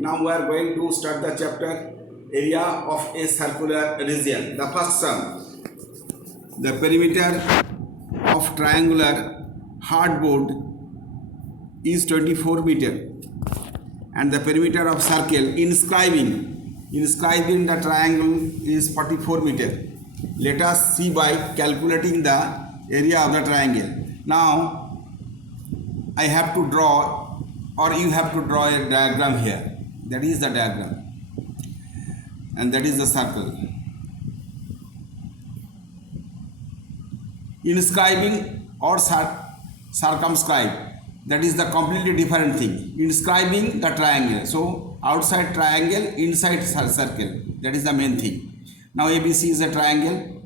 Now we are going to start the chapter area of a circular region. The first sum, the perimeter of triangular hardboard is 24 meter and the perimeter of circle inscribing the triangle is 44 meter. Let us see by calculating the area of the triangle. Now I have to draw, or you have to draw a diagram here. That is the diagram and that is the circle. Inscribing or circumscribe, that is the completely different thing. Inscribing the triangle, so outside triangle, inside circle, that is the main thing. Now ABC is a triangle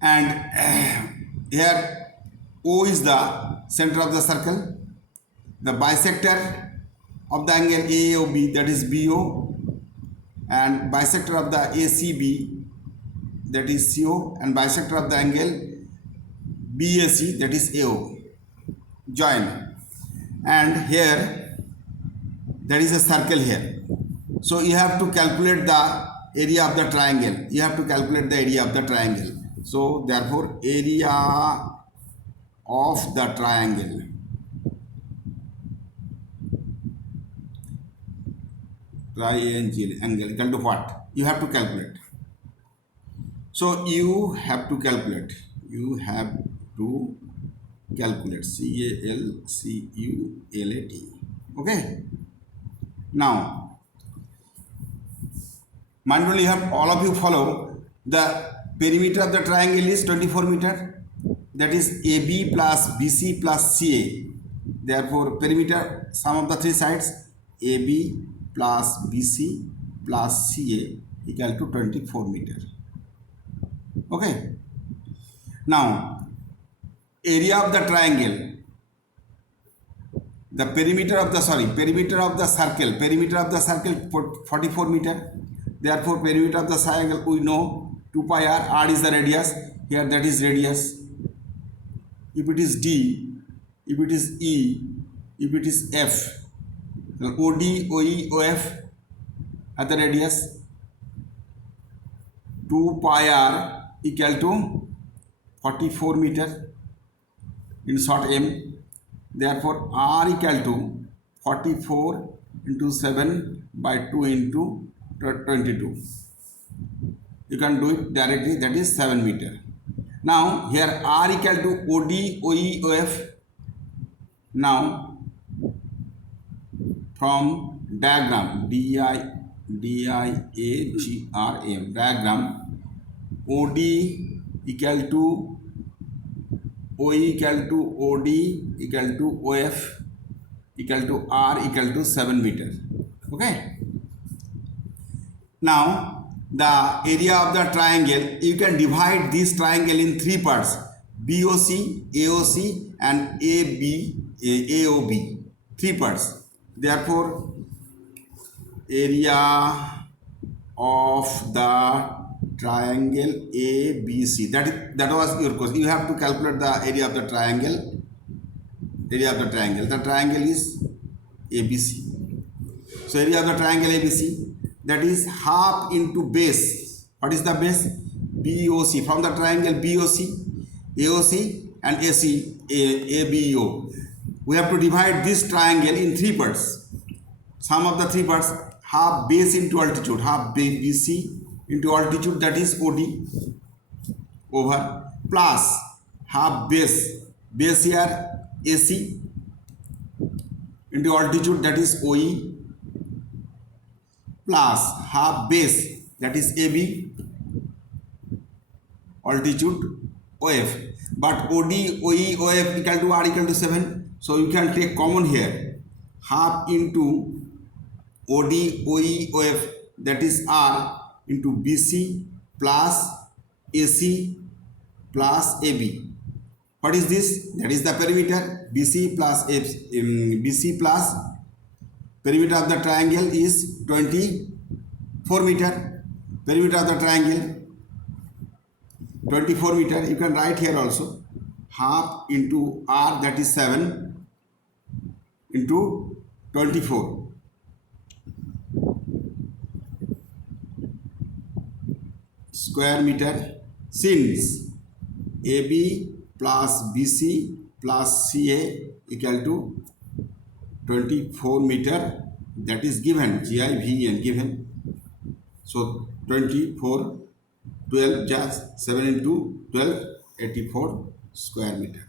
and here O is the center of the circle. The bisector of the angle AOB, that is BO, and bisector of the ACB, that is CO, and bisector of the angle BAC, that is AO. Join, and here there is a circle here. So you have to calculate the area of the triangle. You have to calculate the area of the triangle. So therefore area of the triangle angle equal to what? You have to calculate. So you have to calculate. CALCULATE. Okay. Now, mindfully, all of you follow the perimeter of the triangle is 24 meter. That is AB plus BC plus CA. Therefore, perimeter, sum of the three sides, AB plus BC plus CA equal to 24 meter. Okay. Now, area of the triangle, the perimeter of the circle 44 meter. Therefore, perimeter of the triangle we know 2 pi r is the radius. Here that is radius. If it is D, if it is E, if it is F, OD, OE, OF are the radius. 2 pi r equal to 44 meter in short M. Therefore, R equal to 44 into 7 by 2 into 22. You can do it directly, that is 7 meter. Now, here R equal to OD, OE, OF. Now, from diagram, diagram, OD equal to OE equal to OD equal to OF equal to R equal to 7 meter. Okay. Now, the area of the triangle, you can divide this triangle in three parts: BOC, AOC and AOB. Three parts. Therefore, area of the triangle ABC. That was your question. You have to calculate the area of the triangle. The triangle is ABC. So area of the triangle ABC, that is half into base. What is the base? BOC. From the triangle BOC, AOC and ABO. We have to divide this triangle in three parts. Sum of the three parts, half base into altitude, half BC into altitude, that is OD, over, plus half base here AC into altitude, that is OE, plus half base, that is AB, altitude OF. But OD, OE, OF equal to R equal to 7. So you can take common here. Half into OD, OE, OF, that is R into BC plus AC plus AB. What is this? That is the perimeter. BC plus perimeter of the triangle is 24 meter. Perimeter of the triangle 24 meter. You can write here also half into R, that is 7 into 24. square meter, since AB plus BC plus CA equal to 24 meter, that is given, GIVEN given. So 24, 12 just 7 into 12, 84 square meter.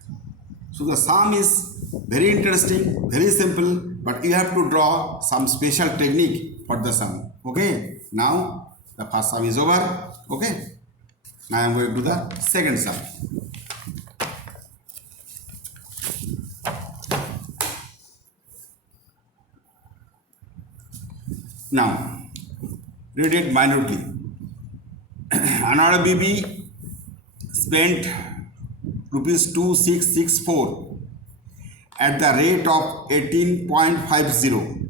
So the sum is very interesting, very simple, but you have to draw some special technique for the sum. Okay, now the first sum is over. Okay, now I am going to do the second sum. Now, read it minutely. Another BB spent rupees 2664 at the rate of 18.50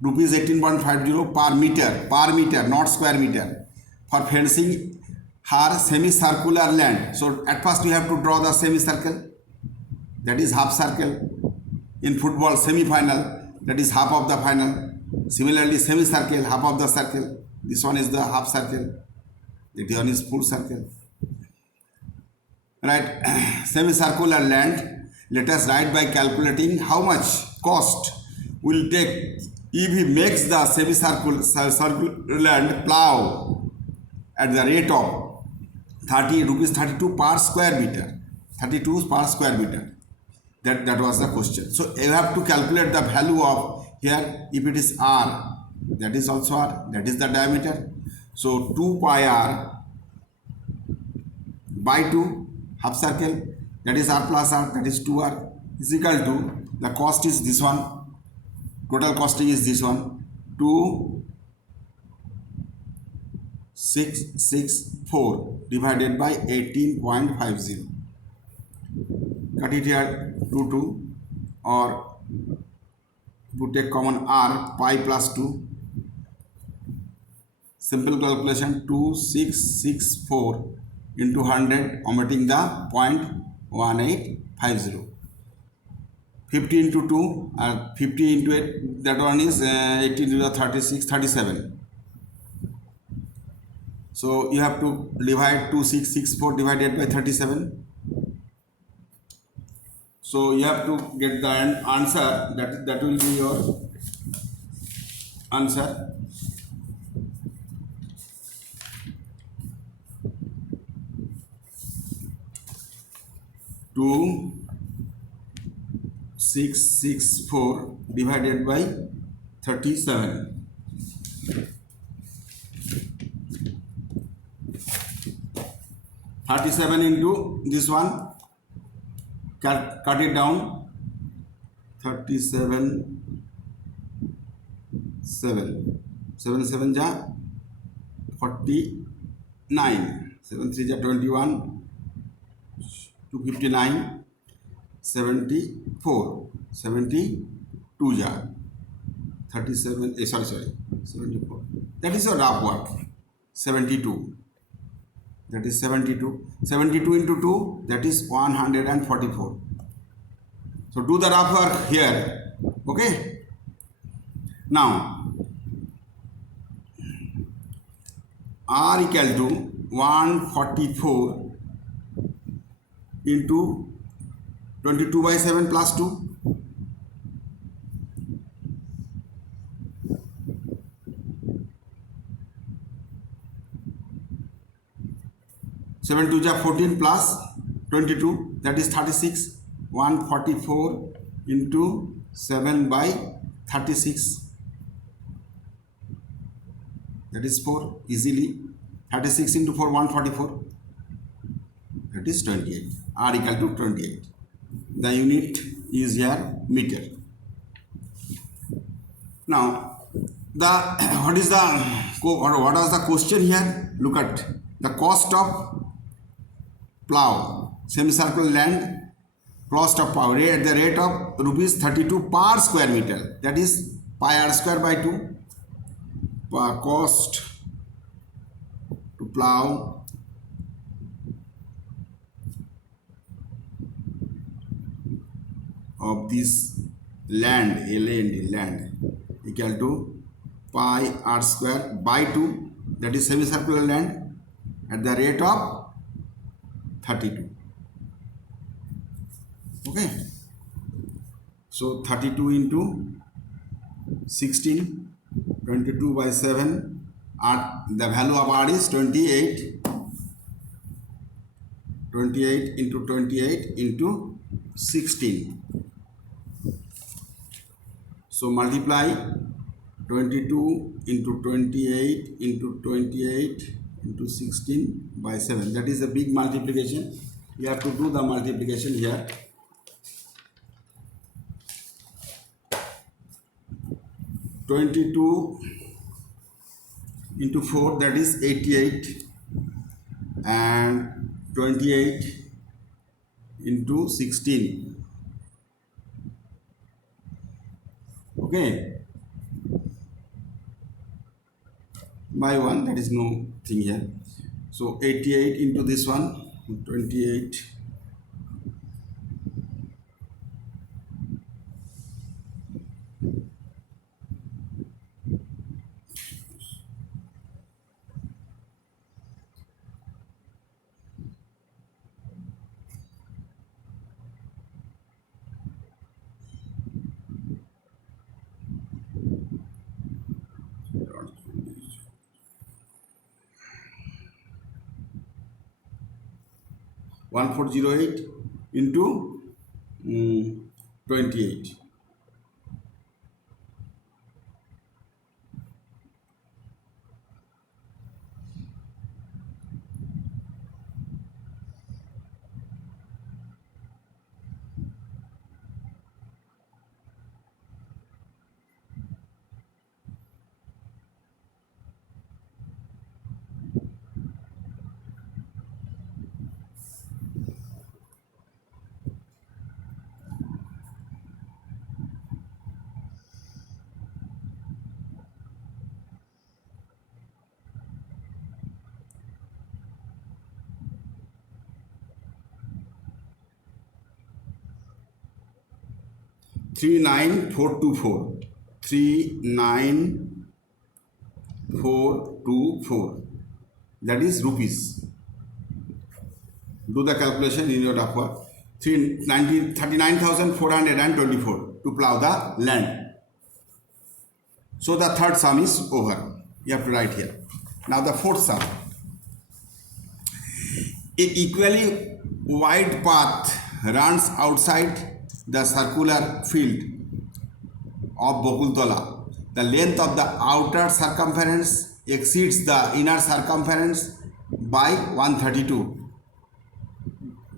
rupees 18.50 per meter, not square meter, for fencing her semicircular land. So at first you have to draw the semicircle, that is half circle. In football, semi-final, that is half of the final. Similarly, semicircle, half of the circle. This one is the half circle. That one is full circle. Right? Semicircular land. Let us write by calculating how much cost will take if he makes the semicircular land plow at the rate of 30 rupees 32 per square meter. 32 per square meter. That was the question. So you have to calculate the value of here. If it is R, that is also R, that is the diameter. So 2 pi R by 2, half circle, that is R plus R, that is 2R, is equal to, the cost is this one, total costing is this one, 2664 divided by 18.50. Cut it here, 2, or you take common R, pi plus 2. Simple calculation, 2664 into 100, omitting the 0.1850. 50 into 2, 50 into 8, that one is 18 to the 36, 37. So you have to divide 2664 divided by 37. So you have to get the answer, that will be your answer. Two 664 divided by 37. 37 into this one, cut it down, 37 7 ja 49, 7 3 ja 21, 259, 74, 72 ja 37, sorry 74. That is a rough work. 72. That is 72. 72 into 2, that is 144. So do the rough work here. Okay. Now, R equal to 144 into 22 by 7 plus 2. 7 2 ja 14 plus 22, that is 36. 144 into 7 by 36, that is 4, easily. 36 into 4, 144, that is 28. R equal to 28. The unit is here meter. Now, what was the question here? Look at the cost of plow, semicircular land, cost of plow at the rate of rupees 32 per square meter, that is pi r square by 2. Cost to plow of this land, land equal to pi r square by 2, that is semicircular land, at the rate of 32. Okay, so 32 into 16, 22 by 7, the value of R is 28. 28 into 28 into 16. So multiply 22 into 28 into 28 into 16 by 7. That is a big multiplication. You have to do the multiplication here. 22 into 4, that is 88, and 28 into 16. Okay, by 1, that is no thing here. So 88 into this one, 28. 1408 into 28. Three nine four two four. 39424. That is rupees. Do the calculation in your dashboard. 39,424 to plow the land. So the third sum is over. You have to write here. Now the fourth sum. An equally wide path runs outside the circular field of Bokultola. The length of the outer circumference exceeds the inner circumference by 132.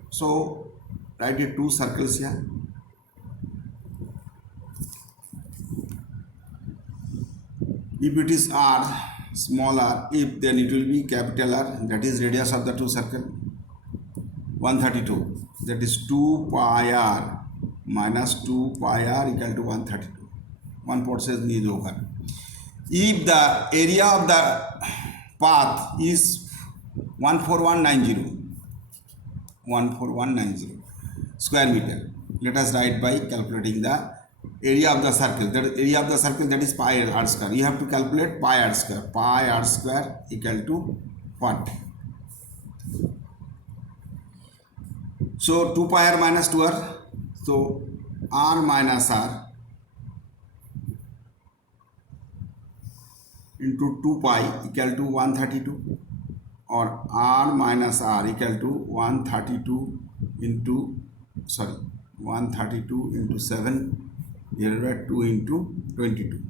So write it 2 circles here. If it is R, small r, if then it will be capital R, that is radius of the 2 circle. 132, that is 2 pi r minus 2 pi r equal to 132. One portion is over. If the area of the path is 14190 square meter, let us write by calculating the area of the circle. That area of the circle, that is pi r square. You have to calculate pi r square. Pi r square equal to what? So 2 pi r minus 2 r. So r minus r into 2 pi equal to 132, or r minus r equal to 132 into 7 divided by 2 into 22.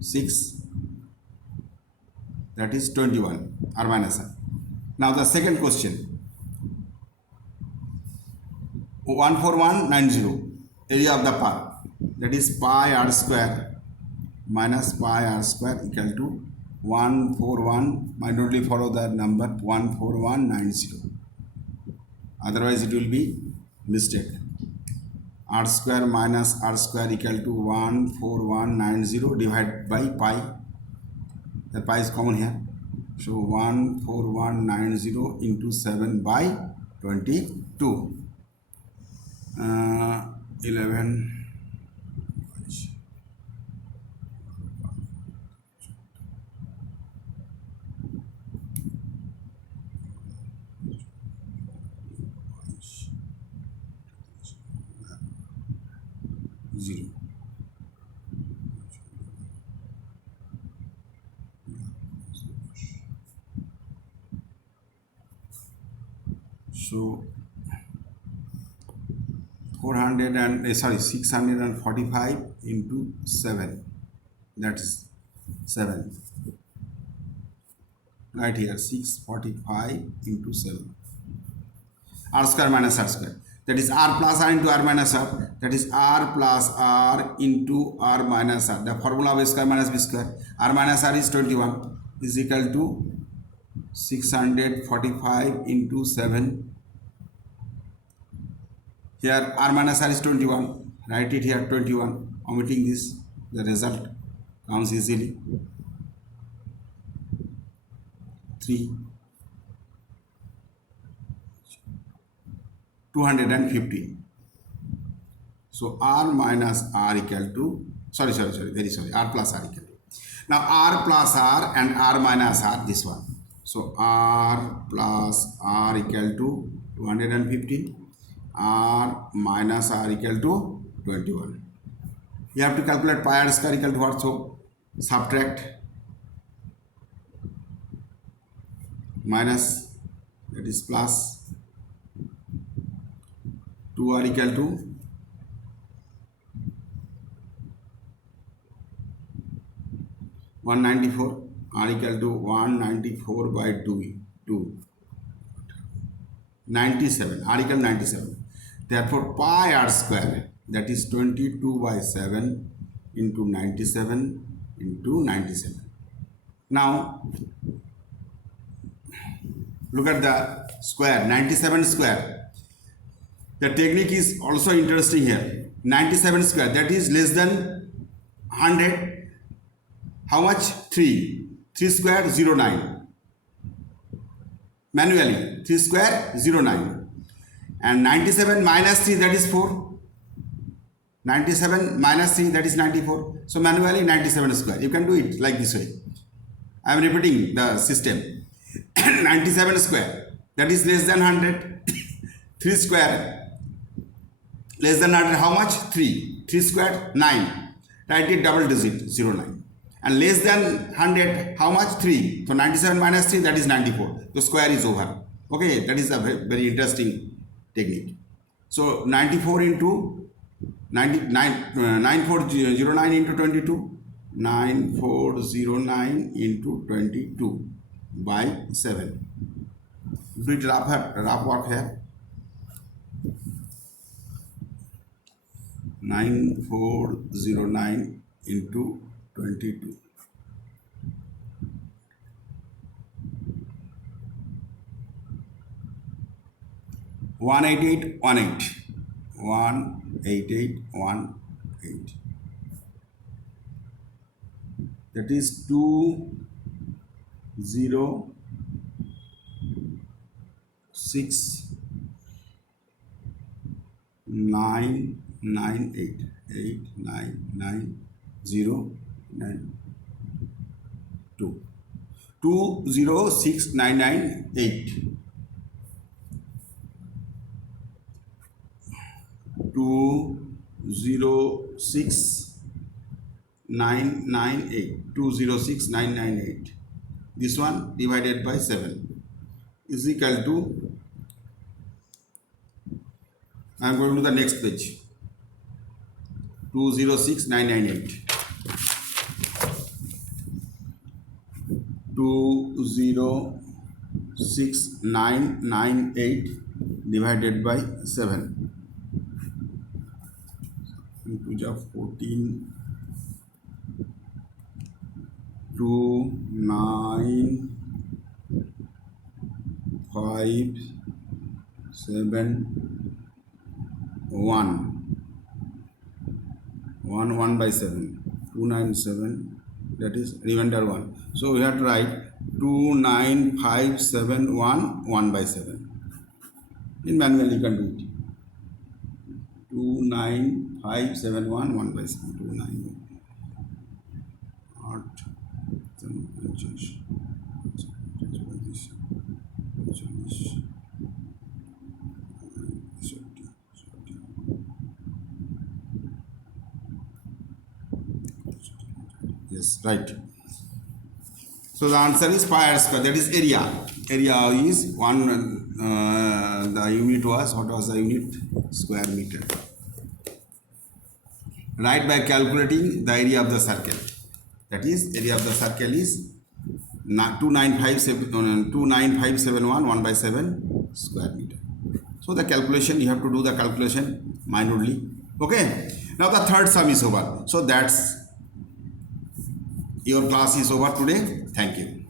6, that is 21, r minus r. Now the second question. 14190, area of the path, that is pi r square minus pi r square equal to 141, might only follow the number 14190, otherwise it will be mistake. R square minus r square equal to 14190 divided by pi. The pi is common here, so 14190 into 7 by 22. 11 0. So 645 into 7, that's 7, right here, 645 into 7, r square minus r square, that is r plus r into r minus r, that is r plus r into r minus r. The formula of a square minus b square, r minus r is 21, is equal to 645 into 7. Here r minus r is 21, write it here 21, omitting this, the result comes easily, 3, 215. So r minus r equal to, very sorry, r plus r equal to. Now r plus r and r minus r, this one. So r plus r equal to 215, r minus r equal to 21. You have to calculate pi r square equal to what? So subtract minus, that is plus, 2r equal to 194, r equal to 194 by 2, 97, r equal 97. Therefore pi r square, that is 22 by 7 into 97 into 97. Now look at the square, 97 square. The technique is also interesting here. 97 square, that is less than 100. How much? 3. 3 square 09. Manually 3 square 09. And 97 minus 3, that is 4. 97 minus 3, that is 94. So manually 97 square. You can do it like this way. I am repeating the system. 97 square, that is less than 100. 3 square less than 100, how much? 3. 3 square 9. Write it double digit 09. And less than 100, how much? 3. So 97 minus 3, that is 94. The square is over. Okay, that is a very, very interesting technique. So 94 into 9409 into 22, 9409 into 22 by 7. Do it rough work here. 9409 into 22. 18818. That is 206,998. 899,092. 206,998. 206,998. 206,998. This one divided by 7 is equal to, I am going to the next page. 206,998. 206,998 divided by 7. 14, 2, 9, 5, 7, 1. 1 by 7. 297, that is remainder 1. So we have to write 29571 1 by 7. In manual you can do it. 29571 1 by 7. 29 8 7 40 Yes, right. So the answer is pi r square, that is area. Area is one, the unit was, what was the unit? Square meter. Right, by calculating the area of the circle. That is, area of the circle is 29571 1 by 7 square meter. So the calculation, you have to do the calculation minutely. Okay. Now the third sum is over. So that's, your class is over today. Thank you.